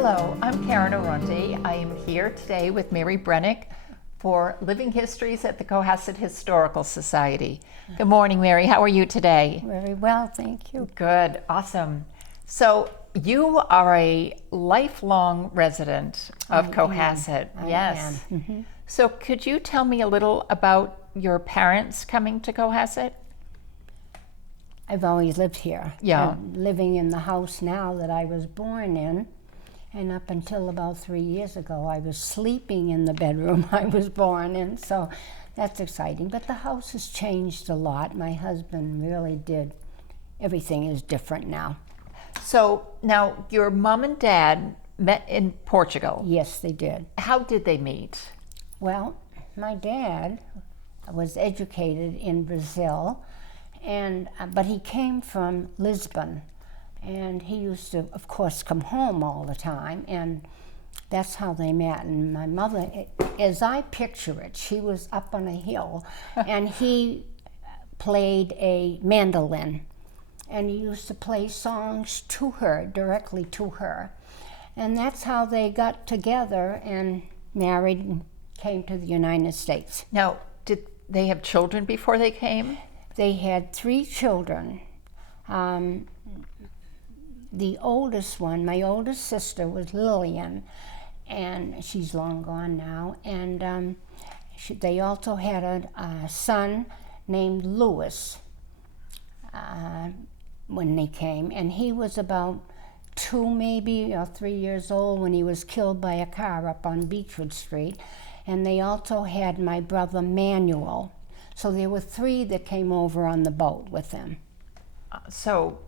Hello, I'm Karen Oronte. I am here today with Mary Brennock for Living Histories at the Cohasset Historical Society. Good morning, Mary. How are you today? Very well, thank you. Good, awesome. So you are a lifelong resident of Cohasset. Yes. I am. So could you tell me a little about your parents coming to Cohasset? I've always lived here. Yeah. I'm living in the house now that I was born in. And up until about 3 years ago, I was sleeping in the bedroom I was born in, so that's exciting. But the house has changed a lot. My husband really did. Everything is different now. So now your mom and dad met in Portugal. Yes, they did. How did they meet? Well, my dad was educated in Brazil, but he came from Lisbon. And he used to, of course, come home all the time, and that's how they met. And my mother, as I picture it, she was up on a hill, and he played a mandolin, and he used to play songs to her, directly to her. And that's how they got together and married and came to the United States. Now, did they have children before they came? They had 3 children. The oldest one, my oldest sister, was Lillian, and she's long gone now. And they also had a son named Louis when they came, and he was about 2 maybe or 3 years old when he was killed by a car up on Beechwood Street. And they also had my brother Manuel. So there were 3 that came over on the boat with them. So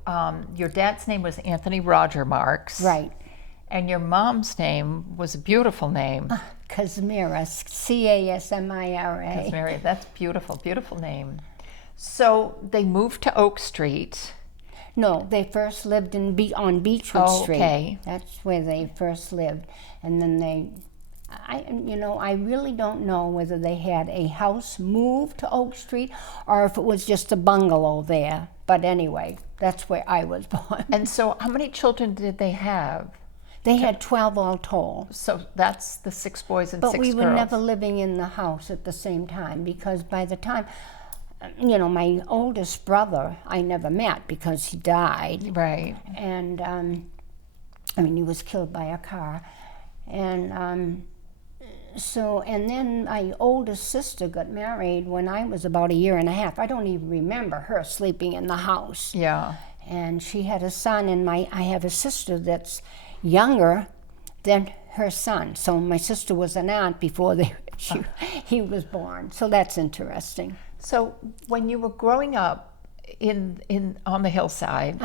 your dad's name was Anthony Roger Marks. Right. And your mom's name was a beautiful name. Casmira, Casmira. Casmira, that's beautiful, beautiful name. So they moved to Oak Street. No, they first lived on Beechwood Street. Okay. That's where they first lived. And then I really don't know whether they had a house moved to Oak Street or if it was just a bungalow there. But anyway, that's where I was born. And so how many children did they have? They had 12 all told. So that's the 6 boys and 6 girls. But we were never living in the house at the same time, because by the time, my oldest brother I never met because he died. Right. And, he was killed by a car. And and then my oldest sister got married when I was about 1.5 years. I don't even remember her sleeping in the house. Yeah. And she had a son, and I have a sister that's younger than her son. So my sister was an aunt before he was born. So that's interesting. So when you were growing up on the hillside,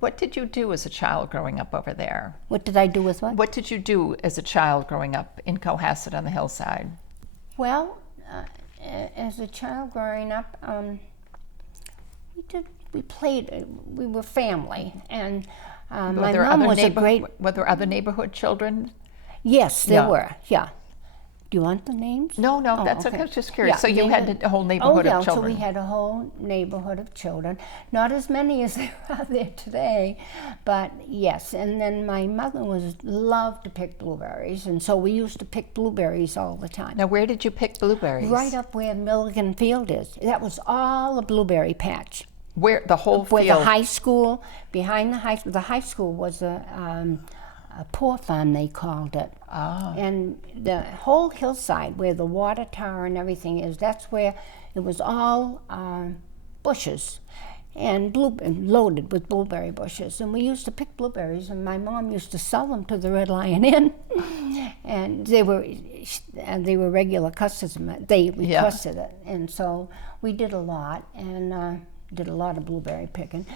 what did you do as a child growing up over there? What did I do with what? What did you do as a child growing up in Cohasset on the hillside? Well, as a child growing up, we played. We were family, and my mom was a great. Were there other neighborhood children? Yes, there were. Yeah. Do you want the names? No, that's okay. I was just curious. Yeah, so you had a whole neighborhood of children. So we had a whole neighborhood of children. Not as many as there are there today, but yes. And then my mother loved to pick blueberries, and so we used to pick blueberries all the time. Now, where did you pick blueberries? Right up where Milligan Field is. That was all a blueberry patch. Where the whole field? Where the high school, behind the high school. The high school was a poor farm, they called it. Oh. And the whole hillside where the water tower and everything is, that's where it was all bushes and loaded with blueberry bushes. And we used to pick blueberries, and my mom used to sell them to the Red Lion Inn. And they were regular customers. They requested it. And so we did a lot, and did a lot of blueberry picking.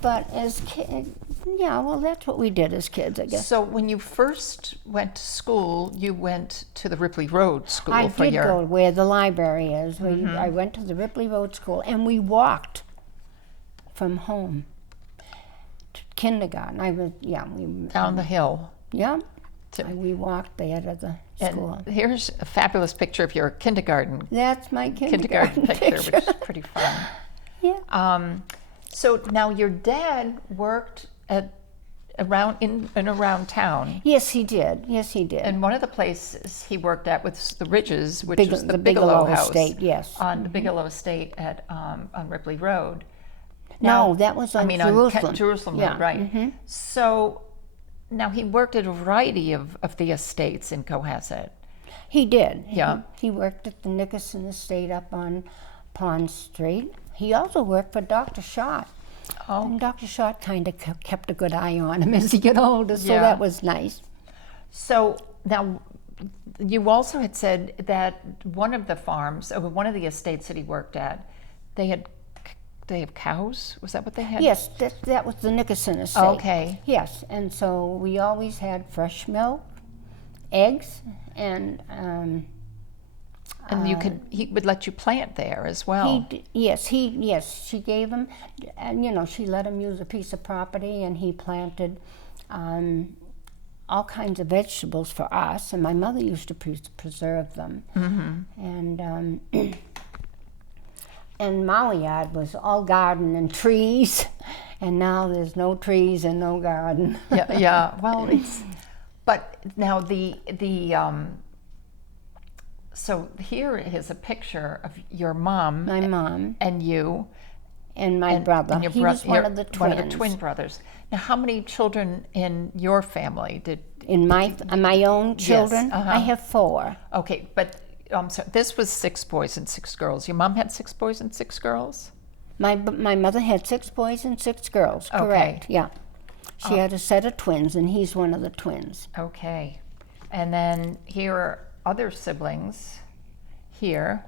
But as kids, that's what we did as kids, I guess. So when you first went to school, you went to the Ripley Road School I did go where the library is. I went to the Ripley Road School, and we walked from home to kindergarten. Down the hill. Yeah. We walked there to the school. Here's a fabulous picture of your kindergarten. That's my kindergarten picture, which is pretty fun. Yeah. So now your dad worked at around in and around town. Yes, he did. Yes, he did. And one of the places he worked at was the Ridges, which Big- was the the Bigelow Bigelow House estate, yes. on the Bigelow estate at on Ripley Road. No, that was on Jerusalem. On Jerusalem Yeah, Road, right? So now he worked at a variety of the estates in Cohasset. He did. Yeah. He worked at the Nickerson estate up on Pond Street. He also worked for Dr. Schott. Oh, And Dr. Schott kind of kept a good eye on him as he got older, so Yeah. that was nice. so now you also had said that one of the farms, or one of the estates that he worked at, they have cows. Was that what they had? Yes, that was the Nickerson estate. Okay. Yes, and so we always had fresh milk, eggs, and And he would let you plant there as well. yes, she gave him, and she let him use a piece of property, and he planted all kinds of vegetables for us, and my mother used to preserve them. And and Maui-yard was all garden and trees, and now there's no trees and no garden. Yeah. Well, but now so here is a picture of your mom. My mom and you. and my brother. And your He was one of the twins. One of the twin brothers. Now, how many children in your family did? In my own children, uh-huh. I have 4. Okay, but so this was 6 boys and 6 girls. Your mom had 6 boys and 6 girls? My mother had 6 boys and 6 girls. Correct. Okay. Yeah. She had a set of twins, and he's one of the twins. Okay. And then here are other siblings here.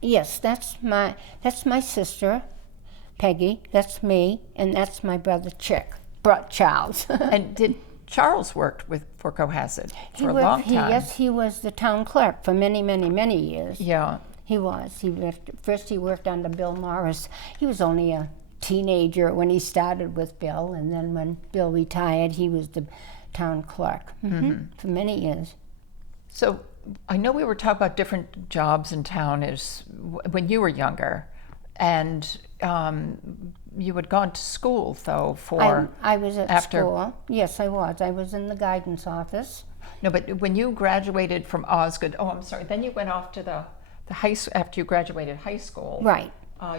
Yes, that's my sister, Peggy. That's me, and that's my brother Charles. And did Charles worked for Cohasset for a long time? Yes, he was the town clerk for many, many, many years. Yeah. He was. First he worked under Bill Morris. He was only a teenager when he started with Bill, and then when Bill retired, he was the town clerk for many years. So I know we were talking about different jobs in town when you were younger, and you had gone to school though I was at after school. Yes, I was. I was in the guidance office. No, but when you graduated from Osgood, I'm sorry. Then you went off to the high after you graduated high school. Right.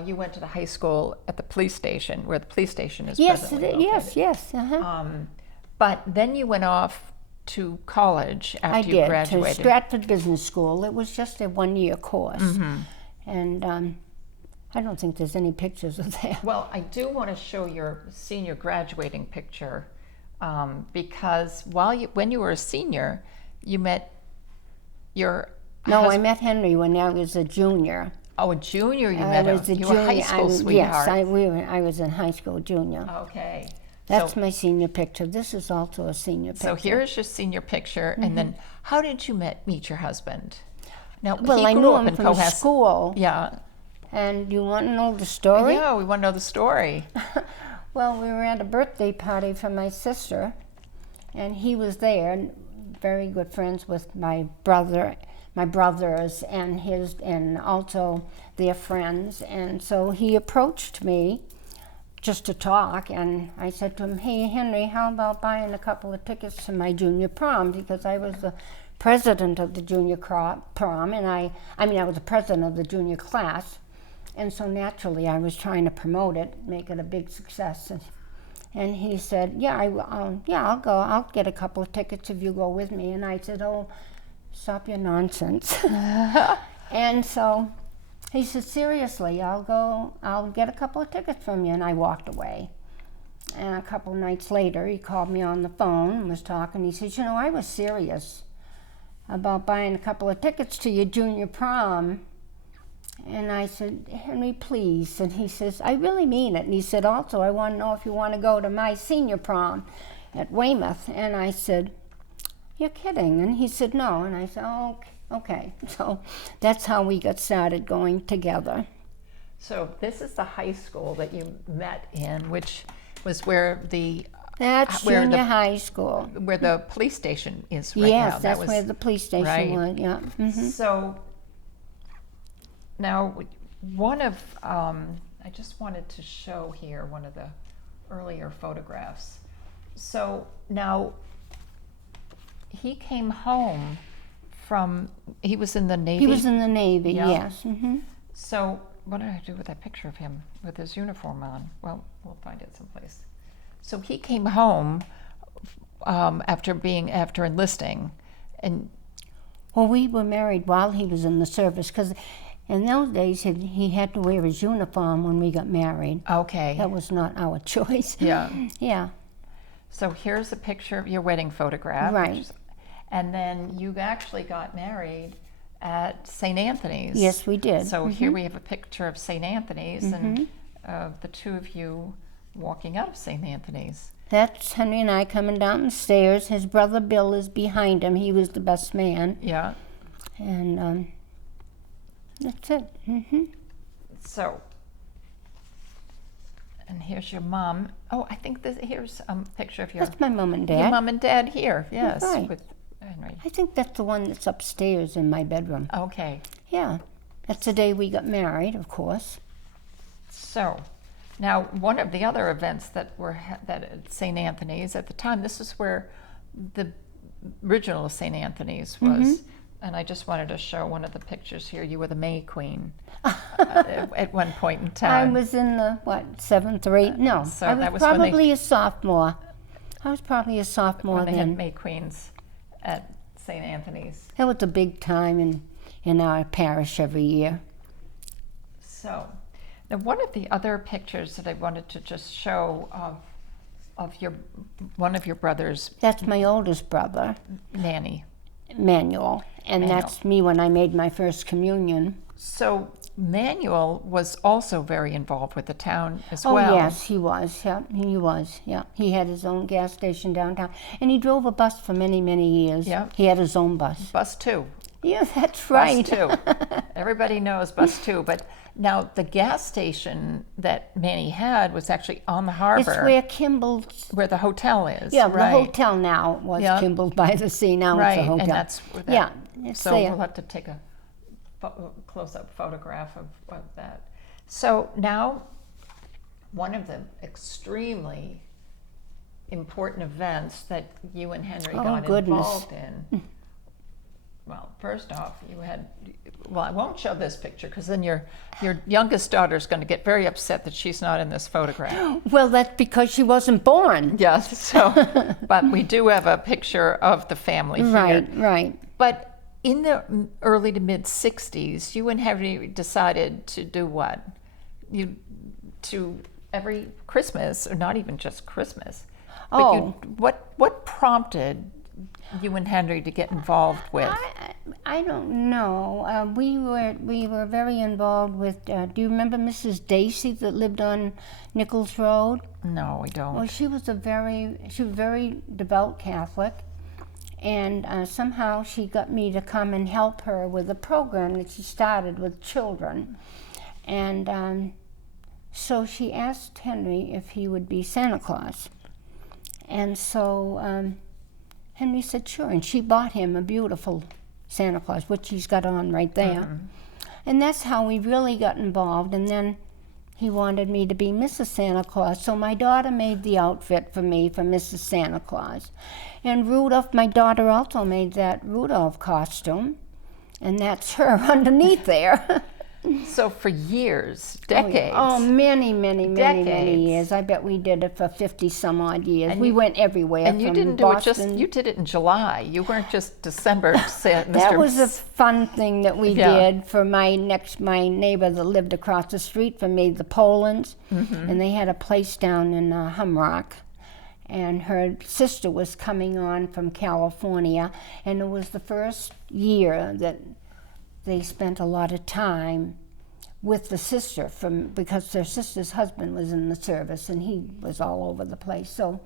You went to the high school at the police station, where the police station is Yes, presently located. yes. Uh-huh. But then you went off to college after I you did, graduated. to Stratford Business School. It was just a 1-year course. And I don't think there's any pictures of that. Well, I do want to show your senior graduating picture because when you were a senior, you met your No, I met Henry when I was a junior. Oh, a junior you met him. You were a high school Yes, sweetheart. I was in high school junior. Okay. That's my senior picture. This is also a senior picture. So here's your senior picture, and then how did you meet your husband? Now, Well, he I grew knew up him in from Cohasset. school. Yeah. And you want to know the story? Yeah, we want to know the story. Well, we were at a birthday party for my sister, and he was there, and very good friends with my brothers and also their friends. And so he approached me just to talk, and I said to him, "Hey, Henry, how about buying a couple of tickets to my junior prom?" Because I was the president of the junior prom, and I was the president of the junior class. And so naturally, I was trying to promote it, make it a big success. And he said, I'll go. I'll get a couple of tickets if you go with me. And I said, "Oh, stop your nonsense." And so he said, "Seriously, I'll go. I'll get a couple of tickets from you." And I walked away. And a couple of nights later, he called me on the phone and was talking. He said, "I was serious about buying a couple of tickets to your junior prom." And I said, "Henry, please." And he says, "I really mean it." And he said, "Also, I want to know if you want to go to my senior prom at Weymouth." And I said, "You're kidding." And he said, "No." And I said, "Oh, okay." So that's how we got started going together. So this is the high school that you met in, which was where That's junior high school. where the police station is right now. Yes, that's where the police station was, yeah. So now I just wanted to show here one of the earlier photographs. So now he came home from, he was in the Navy? He was in the Navy, Yeah. yes. So what did I do with that picture of him with his uniform on? Well, we'll find it someplace. So he came home after enlisting, and Well, we were married while he was in the service, because in those days he had to wear his uniform when we got married. okay, That was not our choice. yeah. Yeah, So here's a picture of your wedding photograph. Right. And then you actually got married at St. Anthony's. yes, we did. So here we have a picture of St. Anthony's and the two of you walking out of St. Anthony's. That's Henry and I coming down the stairs. His brother Bill is behind him. He was the best man. Yeah. And that's it. So, and here's your mom. Oh, I think here's a picture of your That's my mom and dad. mom and dad here. Yes, Right. with Henry. I think that's the one that's upstairs in my bedroom. Okay. Yeah, that's the day we got married, of course. So, now one of the other events that were that at St. Anthony's at the time, this is where the original St. Anthony's was, and I just wanted to show one of the pictures here. You were the May Queen at one point in I time. was in the, 7th or 8th? No, So I was that was when they- probably a sophomore. I was probably a sophomore when they had then. May Queens at St. Anthony's. That was a big time in our parish every year. So, now one of the other pictures that I wanted to just show of one of your brothers, That's my oldest brother, Manny. Manuel, and Manuel. that's me when I made my first communion. So Manuel was also very involved with the town as Oh, well. yes, he was. Yeah, he was. Yeah, he had his own gas station downtown, and he drove a bus for many, many years. Yeah. He had his own bus. Bus 2. Yeah, that's right. Bus 2. Everybody knows Bus 2. But now the gas station that Manny had was actually on the harbor. It's where Kimball's. where the hotel is. Yeah, right. the hotel now was Yeah. Kimball's by the Sea. Now Right, it's a hotel. and that's where that, Yeah, it's so there. we'll have to take a close-up photograph of that. So now, one of the extremely important events that you and Henry Oh, got goodness. involved in. Well, first off, you had. Well, I won't show this picture because then your youngest daughter is going to get very upset that she's not in this photograph. Well, that's because she wasn't born. Yes. So, but we do have a picture of the family here. Right, right. But in the early to mid 60s, you and Henry decided to do what? To every Christmas, or not even just Christmas. But Oh. what prompted you and Henry to get involved with? I don't know. We were very involved with. Do you remember Mrs. Dacey that lived on Nichols Road? No, we don't. Well, she was very devout Catholic, and somehow she got me to come and help her with a program that she started with children, and so she asked Henry if he would be Santa Claus, and so Henry said sure, and she bought him a beautiful Santa Claus, which he's got on right there, and that's how we really got involved. And then he wanted me to be Mrs. Santa Claus, so my daughter made the outfit for me for Mrs. Santa Claus. And Rudolph, my daughter also made that Rudolph costume, and that's her underneath there. So for years, decades. Oh, many years. I bet we did it for 50 some odd years. And we you- went everywhere. And you from didn't do it Boston. just, you did it in July. You weren't just December. That was a fun thing that we Yeah. did for my neighbor that lived across the street from me, the Polands, and they had a place down in Humrock, and her sister was coming on from California, and it was the first year that they spent a lot of time with the sister because their sister's husband was in the service and he was all over the place. So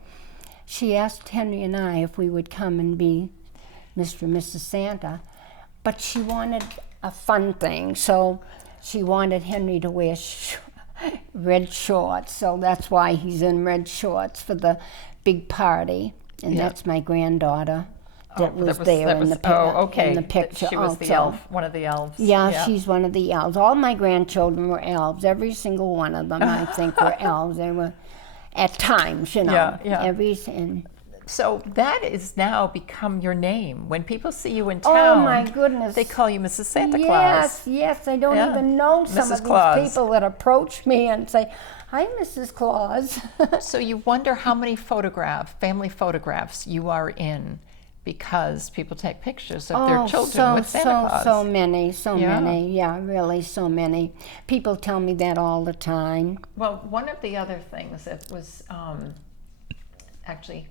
she asked Henry and I if we would come and be Mr. and Mrs. Santa, but she wanted a fun thing, so she wanted Henry to wear red shorts, so that's why he's in red shorts for the big party, and Yeah. that's my granddaughter that was that there was, in the okay. in the picture. She was also. the elf, one of the elves. Yeah, she's one of the elves. All my grandchildren were elves. Every single one of them, I think, were elves. They were, at times, you know. Yeah, yeah. And So that is now become your name. When people see you in oh town, my goodness, they call you Mrs. Santa yes, Claus. yes. I don't Yeah. even know some Mrs. of these Claus. people that approach me and say, "Hi, Mrs. Claus." So you wonder how many family photographs you are in, because people take pictures of their children with Santa Claus. So many, Yeah. many. Yeah, really, so many. People tell me that all the time. Well, one of the other things that was actually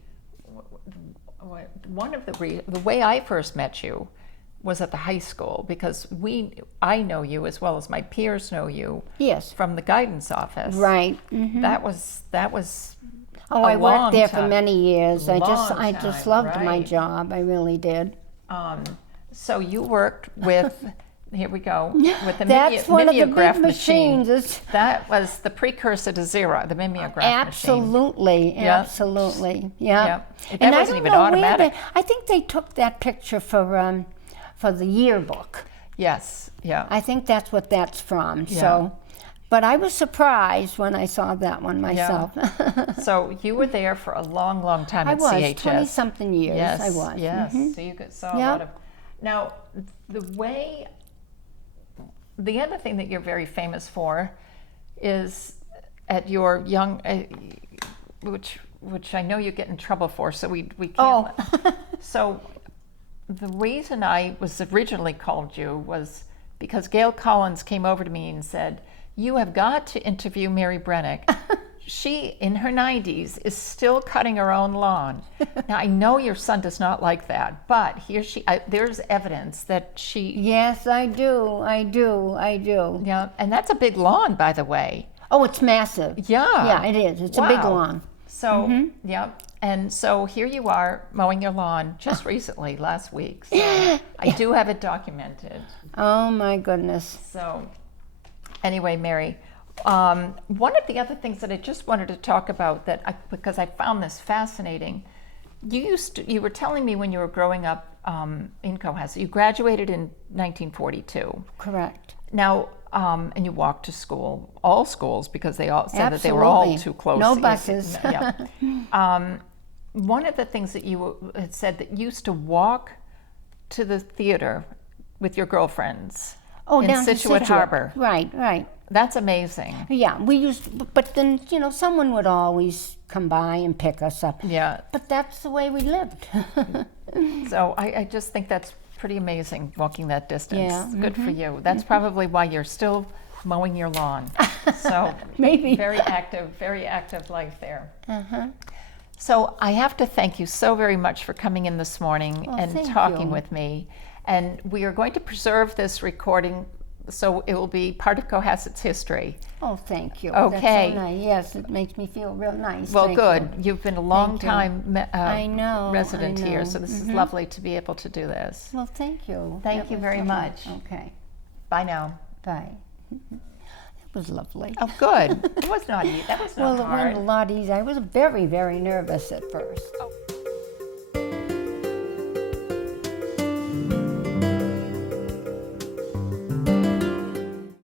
one of the way I first met you was at the high school, because I know you as well as my peers know you. Yes. From the guidance office. Right. Mhm. That was. Oh, a I worked long there time. for many years. I just time, loved my right. job. I really did. So you worked with. Here we go. With the That's one of the mimeograph big machine. machines. That was the precursor to Xerox, the mimeograph machine. Absolutely, Yeah. absolutely. Yeah. Yeah. That And I wasn't don't even know where automatic. I think they took that picture for the yearbook. Yes. Yeah. I think that's what that's from. Yeah. So, but I was surprised when I saw that one myself. So you were there for a long, long time I at was CHS. 20-something years. Yes. I was. Yes. Mhm. So you saw a Yeah. lot of. Now, the other thing that you're very famous for is at your young, which I know you get in trouble for. So we can't. Oh. So the reason I was originally called you was because Gail Collins came over to me and said, "You have got to interview Mary Brennock. She, in her 90s, is still cutting her own lawn." Now, I know your son does not like that, but there's evidence that she... Yes, I do. I do. Yeah, and that's a big lawn, by the way. Oh, it's massive. Yeah. Yeah, it is. It's a big Wow. lawn. So, yeah. And so here you are mowing your lawn just recently, last week. So I do have it documented. Oh, my goodness. So anyway, Mary, one of the other things that I just wanted to talk about because I found this fascinating, you were telling me when you were growing up in Cohasset, you graduated in 1942. Correct. Now, and you walked to school, all schools, because they all said that they were all Absolutely. too close. No buses. Yeah. One of the things that you had said that you used to walk to the theater with your girlfriends in down to Situate Harbor. Right, right. That's amazing. Yeah, we used, but then, someone would always come by and pick us up. Yeah. But that's the way we lived. So I just think that's pretty amazing, walking that distance. Yeah. Good for you. That's probably why you're still mowing your lawn. So Maybe. very active life there. So I have to thank you so very much for coming in this morning and thank talking you. with me. And we are going to preserve this recording so it will be part of Cohasset's history. Oh, thank you. Okay. That's so nice. Yes, it makes me feel real nice. Well, Thank good. you. You've been a long Thank you. time I know, resident I here, know. so this is lovely to be able to do this. Well, thank you. Thank That you was very lovely. much. Okay. Bye now. Bye. That was lovely. Oh, good. It was not easy. That was not Well, it hard. went a lot easier. I was very, very nervous at first. Oh.